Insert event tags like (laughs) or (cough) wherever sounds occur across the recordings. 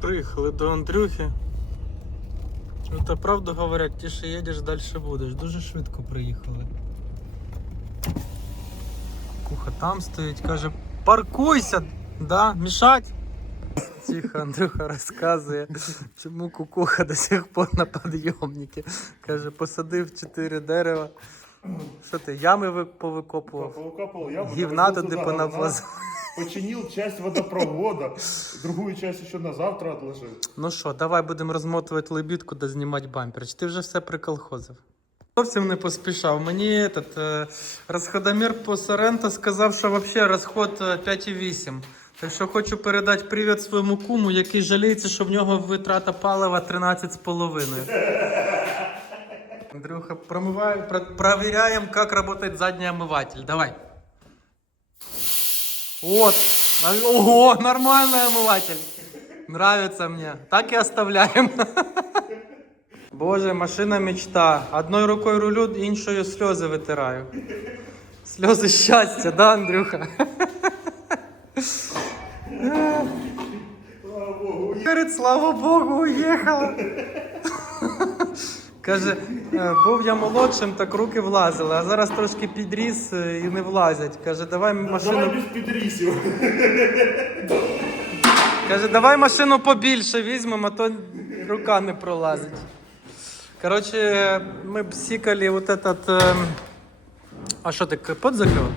Приїхали до Андрюхи. Ну, Та правду говорять, тише їдеш, далі будеш. Дуже швидко приїхали. Куха там стоїть, каже, паркуйся! Да? Мішать? Тихо, Андрюха розказує, чому кукуха до сих пор на підйомнику. Каже, посадив чотири дерева. Що ти, ями ви- повикопував? Повыкапал яму. Гівна туди понавозив. Починил часть водопровода, другую часть еще на завтра отложил. Ну що, давай будемо розмотувати лебідку да знімати бампер. Чи ти вже все приколхозив? Зовсім не поспішав. Мені этот, е, розходомір по Соренто сказав, що взагалі розход е, 5,8. Так що хочу передати привіт своєму куму, який жаліється, що в нього витрата палива 13,5. Андрюха, промиваємо, про- провіряємо, як працює задній омиватель. Давай. Вот. Ого, нормальный омыватель. Нравится мне. Так и оставляем. (laughs) Боже, машина мечта. Одной рукой рулю, іншою сльози витираю. Сльози щастя, да, Андрюха? (laughs) Слава богу. Слава Богу, уїхала. Каже, «Е, був я молодшим, так руки влазили, а зараз трошки підріс е, і не влазять. Каже, давай машину. Давай без педрисів. Каже, давай машину побільше візьмемо, а то рука не пролазить. Коротше, ми б сікали вот этот. ем, А що ти капот закрив?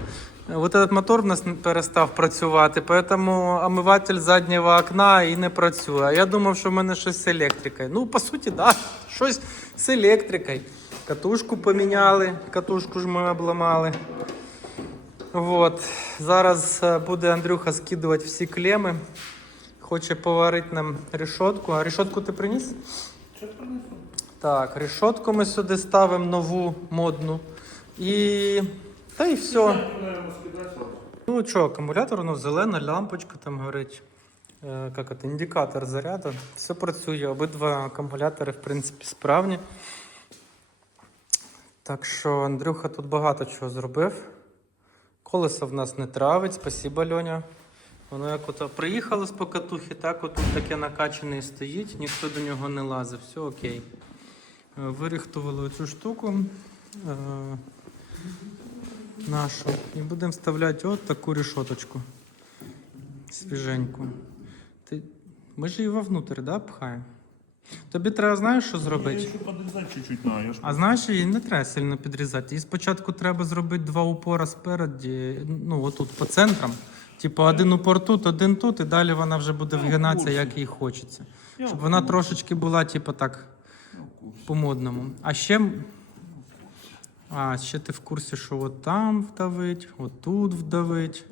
Вот этот мотор в нас перестав працювати, поэтому омиватель заднього окна і не працює. А я думав, що в мене щось з електрикою. Ну, по суті, да, щось з електрикою. Катушку поміняли, катушку ж ми обламали. Вот. Зараз е, буде Андрюха скидувати всі клеми. Хоче поварити нам решетку. А решетку ти приніс? Так, решетку ми сюди ставимо нову, модну. І. Та і все. Ну що, акумулятор, ну, зелена лампочка там горить. Е, як це, індикатор заряду. Все працює. Обидва акумулятори, в принципі, справні. Так що Андрюха тут багато чого зробив. Колесо в нас не травить, спасибо, Льоня. Воно як ото приїхало з покатухи, так отут таке накачане і стоїть, ніхто до нього не лазив, все окей. Е, Вирихтували цю штуку е, нашу і будемо вставляти от таку решоточку. Свіженьку. Ти... Ми ж її вовнутрь, да, пхаємо? Тобі треба, знаєш, що зробити? еще подрезать чуть-чуть на. Я ж... А знаєш, її не треба сильно підрізати. Її спочатку треба зробити два упора спереді, ну отут по центрам. Типу один упор тут, один тут, і далі вона вже буде Я вгинатися, курсі. як їй хочеться. Я Щоб вона курсі. трошечки була, типу, так, по-модному. А ще. м- А, ще ти в курсі, що от там вдавить, от тут вдавить.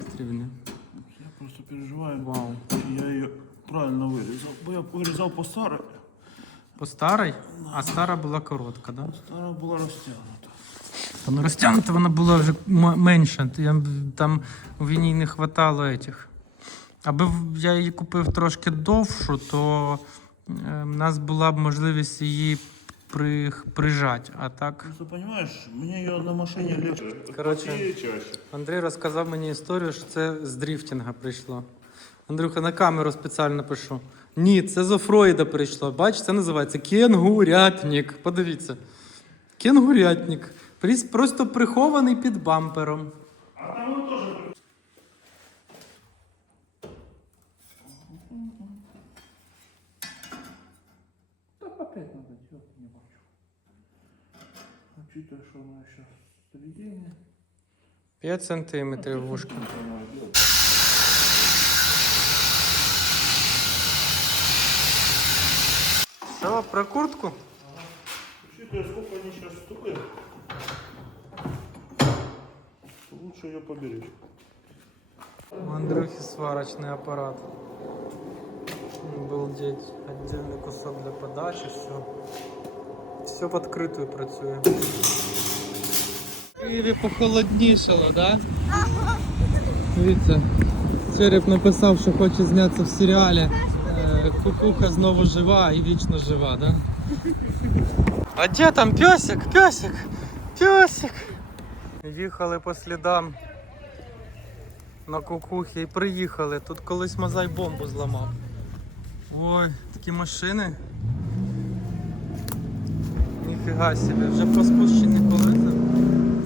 Стрівни. Я просто переживаю, Вау. чи я ее правильно вырезал. Бо я вырезал по старой, По старій, а стара була коротка, да? стара была растянута. Та ну розтягнута вона була вже м- менша. Я, б- там в ній не хватало этих. Аби в- я її купив трошки довшу, то е, в нас була б можливість її при, прижати. А так. Просто понимаешь, мне ее на машине легче. Короче. Чаще. Андрій розказав мені історію, що це з дріфтінга прийшло. Андрюха, на камеру спеціально пишу. Ні, це з офроїда прийшло. Бач, це називається кенгурятник. Подивіться. Кенгурятник. Пріс- Просто прихований під бампером. Так 5 сантиметрів вушка. Що, про куртку? Учитывая, сколько они сейчас стоят, то лучше ее поберечь. У Андрюхи сварочный аппарат. Обалдеть. Отдельный кусок для подачи, все. Все в открытую працює. Києві похолоднішало, да? Дивіться, Череп написав, що хоче знятися в серіалі. Е, Кукуха знову жива і вічно жива, да? А де там песик? Песик! Песик! Їхали по слідам на кукухі і приїхали. Тут колись мозай бомбу зламав. Ой, такі машини. Ніфіга собі, вже по спущені колеса.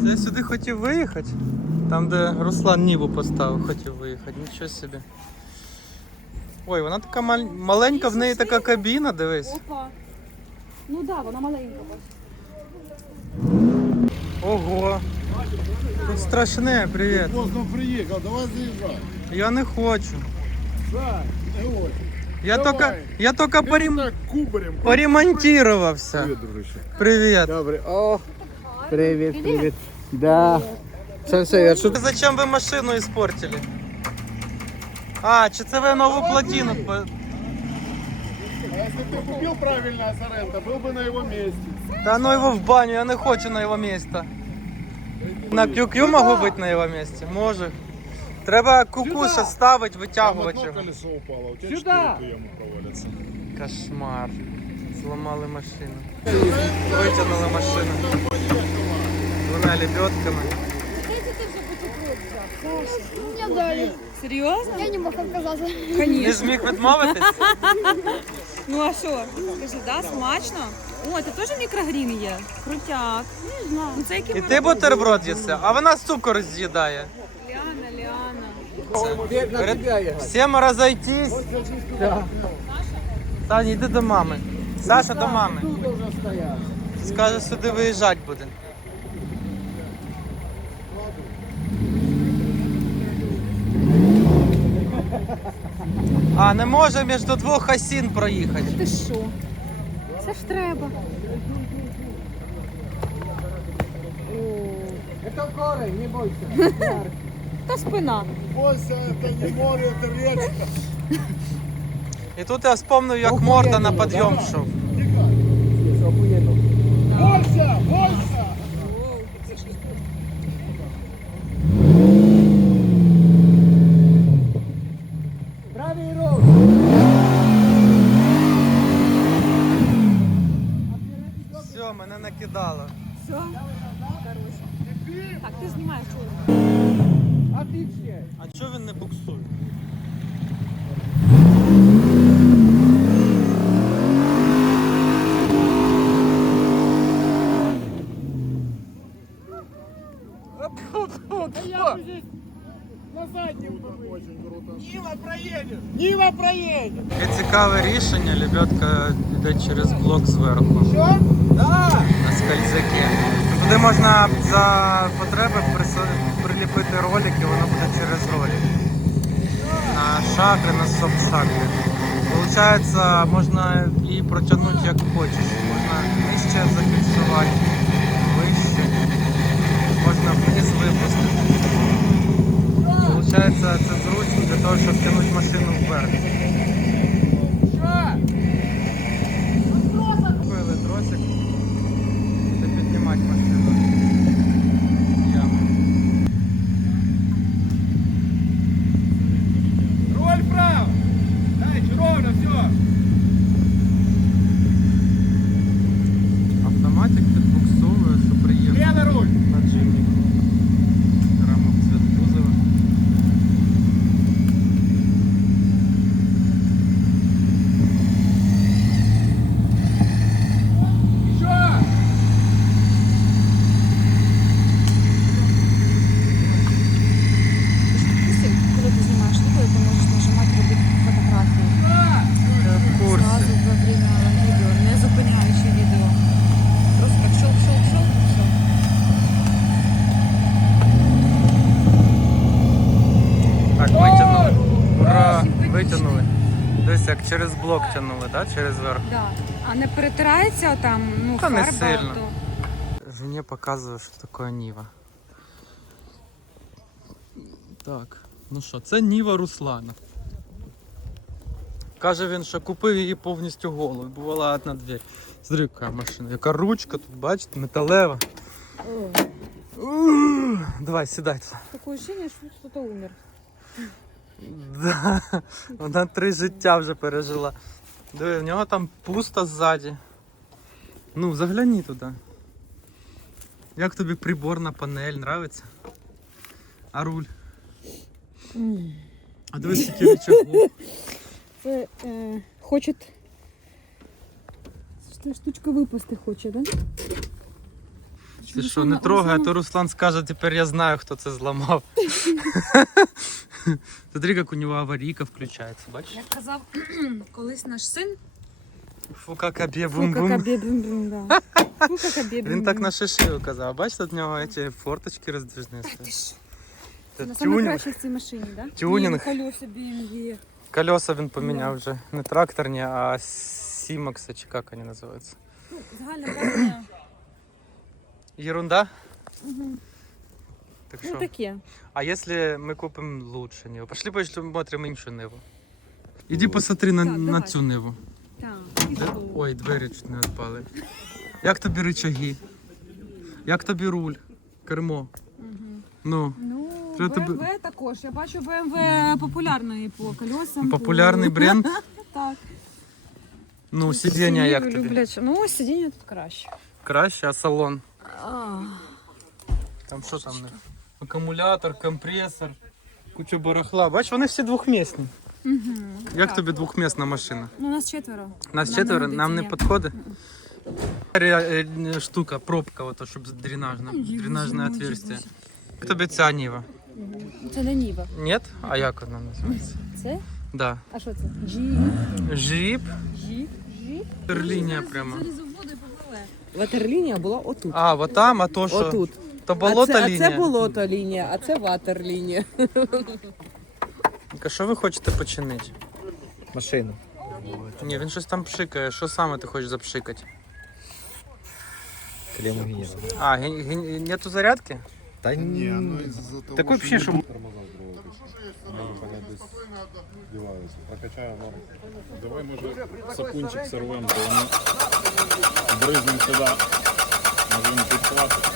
Я сюди хотів виїхати. Там, де Руслан Ніву поставив, хотів виїхати. Нічого собі. Ой, вона така мал- маленька, в неї така кабіна, дивись. Опа. Ну так, да, вона маленька. Ого. Тут страшне, привіт. Поздно приїхав, давай заїжджай. Я не хочу. Да, не очень. Я Давай. тільки, я тільки порем... Кубарем. поремонтувався. Привіт, дружище. Привіт. Добре. О, привіт, привіт. Да. Все, все, я тут. Зачем ви машину испортили? А, чи це ви нову плотину? по- А если ты купил правильно Соренто, был бы на его месте. Та ну його в баню, я не хочу на його місце. На QQ можу бути на його місці? Можу. Треба куку ще ставити, Там витягувати одно його. колесо упало, у тебя Сюда. четыре яму провалится. Кошмар. Зламали машину. Витягнули машину. Двома лебедками. Мне дали. Серйозно? Я не мог отказаться. Не Конечно. зміг відмовитись? (laughs) Ну а що? Кажи, да, смачно? О, це теж мікрогрін є. Крутяк. Не знаю. Ну це який І ти бутерброд їси, а вона цукор з'їдає. Ліана, Ліана. На тебя іграє. Всім йди до мами. Саша до мами. Скаже, сюди виїжджати буде. А, не може між двох осін проїхати. Ти що? Це ж треба. Это корень, не бойся. (laughs) Та спина. Бойся, это не море, это речка. І тут я вспомнив, як морда на підйом йшов. Це охуєнно. Бойся, бойся! Все. Все? Короче. Так, ти знімаєш чоловіка. А ти ще. А чого він не буксує? Цікаве рішення, лебедка йде через блок зверху. Да. на скользяки. Туди можна за потреби приліпити ролик і воно буде через ролик. На шакри, на софт-шакри. Получається, можна і протягнути як хочеш. Можна нижче зафіксувати, вище, можна вниз випустити. Получається, це зручно для того, щоб тягнути машину вверх. Купили тросик. Буде піднімати машину. з ями. Руль вправо! Дальше, ровно, все. Автоматик підбуксовує, що приємно Левый руль. на джимі. Рамок цвет кузова. Еще! Коли ти знімаєш відео, ти можеш нажимати робити фотографії. Я в курсі. Зразу во время відео, не зупиняючи відео. Просто так шов, шов, шов, все. Так, витягнули. Ура! Витягнули. Десь як через блок тягнули, да? через верх. Да. А не перетирається там, ну, Та не фарба, сильно. то Жене показує, що таке Ніва. Так, ну що, це Ніва Руслана. Каже він, що купив її повністю голу. Бувала одна двері. Смотри, яка машина. Яка ручка тут, бачите, металева. Ух, Давай, сідайте. таке ощущение, що хтось умер. Да. Вона три життя вже пережила. Диви, в нього там пусто ззаді. Ну, загляні туди. Як тобі приборна панель, нравиться? А руль? А дивись, скільки рычагів. Це е, хоче. Штучка випасти хоче, да? Ти що, не трогай, а то Руслан скаже, тепер я знаю, хто це зламав. (laughs) Смотри, як у нього аварійка включається, бачиш? Як казав (clears throat) колись наш син, Фу, як об'є фу, бум-бум. как бум да. Фу, как обє Він так на шишию казав. Бачите, в нього ці форточки роздвижні стоять. Це На саме тюнінг. краще в цій машині, да? Тюнінг. Ні, колеса BMW. Колеса він поміняв вже. Не тракторні, а Сімакси, чи як вони називаються. Ну, загальне Ерунда? Так ну що? таке. А если мы купим лучше Ниву? Пошли посмотрим іншу Ниву. Іди посмотри на, Так, на цю Ниву. Так. Де- Ой, двері чуть не відпали. Як тобі рычаги? Як тобі руль? Кермо? Ну, Ну, тебе- BMW також. Я бачу BMW популярний по колесам. популярний бренд. (laughs) Так. Ну, сидіння як тобі? Ну, сидіння тут краще. Краще, а салон? Там що там? Акумулятор, компресор, куча барахла. Бач, вони всі двохмісні. Як Так. тобі двохмісна машина? ну, нас четверо. Нас Нам четверо, не нам не підходить. Е, Штука, пробка, ото, щоб дренажна, дренажне отверстие. Як тобі ця Ніва? Це не Ніва. Ні? А як вона називається? Це? Да. А що це? Джі. Жіп, Джі. Джі. перлінія прямо. Залізоводи попливе. Ватерлінія була отут. А, от там, а то що? Отут. То болото а це, лінія. А це болото лінія, а це ватерлінія. А що ви хочете починити? Машину. Ні, він щось там пшикає. Що саме ти хочеш запшикати? Клему генерал. А, ген- ген- нету зарядки? Та ні, ну, Такой вообще, що... Прокачаю вам. Давай, може, сапунчик сорвем, то вони бризнем сюди. Може він підхватить.